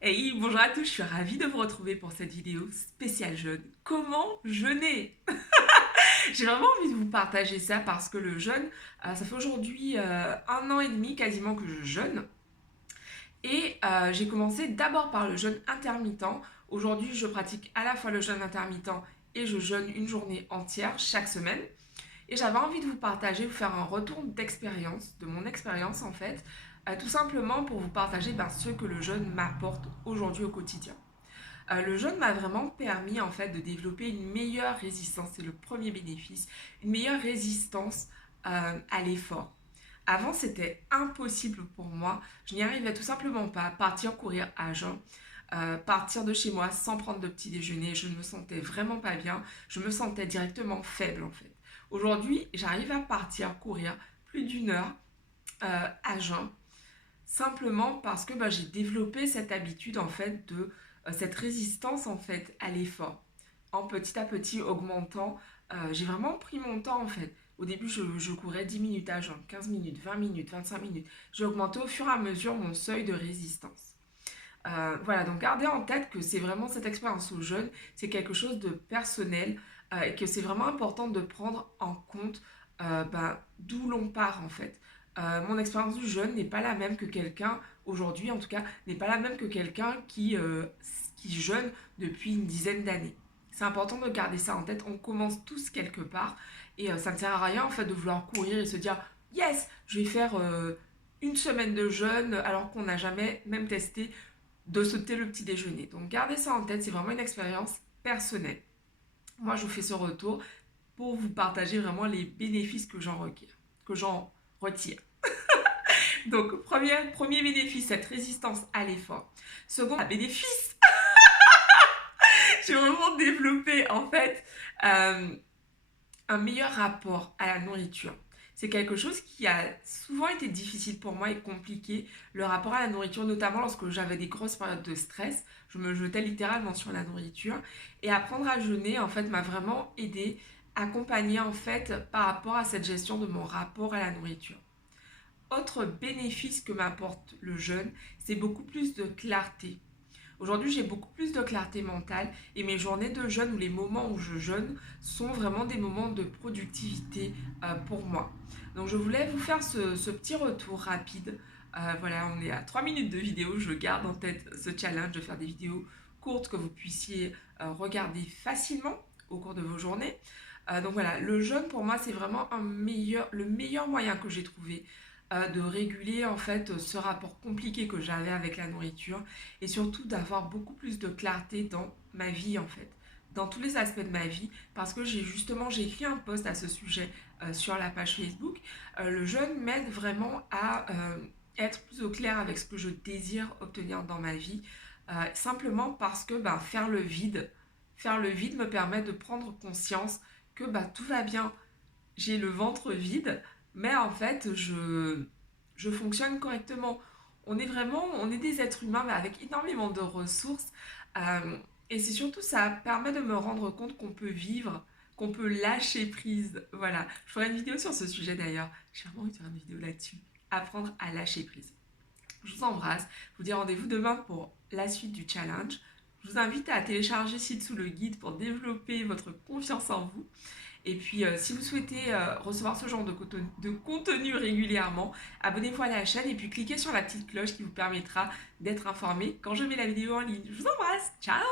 Hey, bonjour à tous, je suis ravie de vous retrouver pour cette vidéo spéciale jeûne. Comment jeûner? J'ai vraiment envie de vous partager ça parce que le jeûne, ça fait aujourd'hui 1 an et demi quasiment que je jeûne. Et j'ai commencé d'abord par le jeûne intermittent. Aujourd'hui, je pratique à la fois le jeûne intermittent et je jeûne une journée entière chaque semaine. Et j'avais envie de vous partager, vous faire un retour d'expérience, de mon expérience en fait, tout simplement pour vous partager ce que le jeûne m'apporte aujourd'hui au quotidien. Le jeûne m'a vraiment permis en fait de développer une meilleure résistance, c'est le premier bénéfice, une meilleure résistance à l'effort. Avant, c'était impossible pour moi, je n'y arrivais tout simplement pas. Partir courir à jeun, partir de chez moi sans prendre de petit déjeuner, je ne me sentais vraiment pas bien, je me sentais directement faible en fait. Aujourd'hui, j'arrive à partir courir plus d'1 heure à jeun simplement parce que j'ai développé cette habitude en fait de cette résistance en fait à l'effort. En petit à petit augmentant, j'ai vraiment pris mon temps en fait. Au début, je courais 10 minutes à jeun, 15 minutes, 20 minutes, 25 minutes. J'ai augmenté au fur et à mesure mon seuil de résistance. Voilà, donc gardez en tête que c'est vraiment cette expérience au jeûne, c'est quelque chose de personnel et que c'est vraiment important de prendre en compte d'où l'on part en fait. Mon expérience du jeûne n'est pas la même que quelqu'un, aujourd'hui en tout cas, n'est pas la même que quelqu'un qui jeûne depuis une dizaine d'années. C'est important de garder ça en tête, on commence tous quelque part et ça ne sert à rien en fait de vouloir courir et se dire yes, je vais faire une semaine de jeûne alors qu'on n'a jamais même testé de sauter le petit déjeuner. Donc gardez ça en tête, c'est vraiment une expérience personnelle. Moi, je vous fais ce retour pour vous partager vraiment les bénéfices que j'en retire. Donc, premier bénéfice, cette résistance à l'effort. Second bénéfice, j'ai vraiment développé en fait un meilleur rapport à la nourriture. C'est quelque chose qui a souvent été difficile pour moi et compliqué, le rapport à la nourriture, notamment lorsque j'avais des grosses périodes de stress. Je me jetais littéralement sur la nourriture. Et apprendre à jeûner, en fait, m'a vraiment aidé, accompagné, en fait, par rapport à cette gestion de mon rapport à la nourriture. Autre bénéfice que m'apporte le jeûne, c'est beaucoup plus de clarté. Aujourd'hui, j'ai beaucoup plus de clarté mentale et mes journées de jeûne ou les moments où je jeûne sont vraiment des moments de productivité pour moi. Donc, je voulais vous faire ce petit retour rapide. Voilà, on est à 3 minutes de vidéo. Je garde en tête ce challenge de faire des vidéos courtes que vous puissiez regarder facilement au cours de vos journées. Donc voilà, le jeûne pour moi, c'est vraiment le meilleur moyen que j'ai trouvé de réguler en fait ce rapport compliqué que j'avais avec la nourriture et surtout d'avoir beaucoup plus de clarté dans ma vie en fait, dans tous les aspects de ma vie parce que j'ai écrit un post à ce sujet sur la page Facebook. Le jeûne m'aide vraiment à être plus au clair avec ce que je désire obtenir dans ma vie, simplement parce que faire le vide me permet de prendre conscience que tout va bien, j'ai le ventre vide, mais en fait, je fonctionne correctement. On est des êtres humains, mais avec énormément de ressources. Et c'est surtout, ça permet de me rendre compte qu'on peut vivre, qu'on peut lâcher prise. Voilà. Je ferai une vidéo sur ce sujet d'ailleurs. J'ai vraiment envie de faire une vidéo là-dessus. Apprendre à lâcher prise. Je vous embrasse. Je vous dis rendez-vous demain pour la suite du challenge. Je vous invite à télécharger ci-dessous le guide pour développer votre confiance en vous. Et puis, si vous souhaitez recevoir ce genre de contenu régulièrement, abonnez-vous à la chaîne et puis cliquez sur la petite cloche qui vous permettra d'être informé quand je mets la vidéo en ligne. Je vous embrasse. Ciao!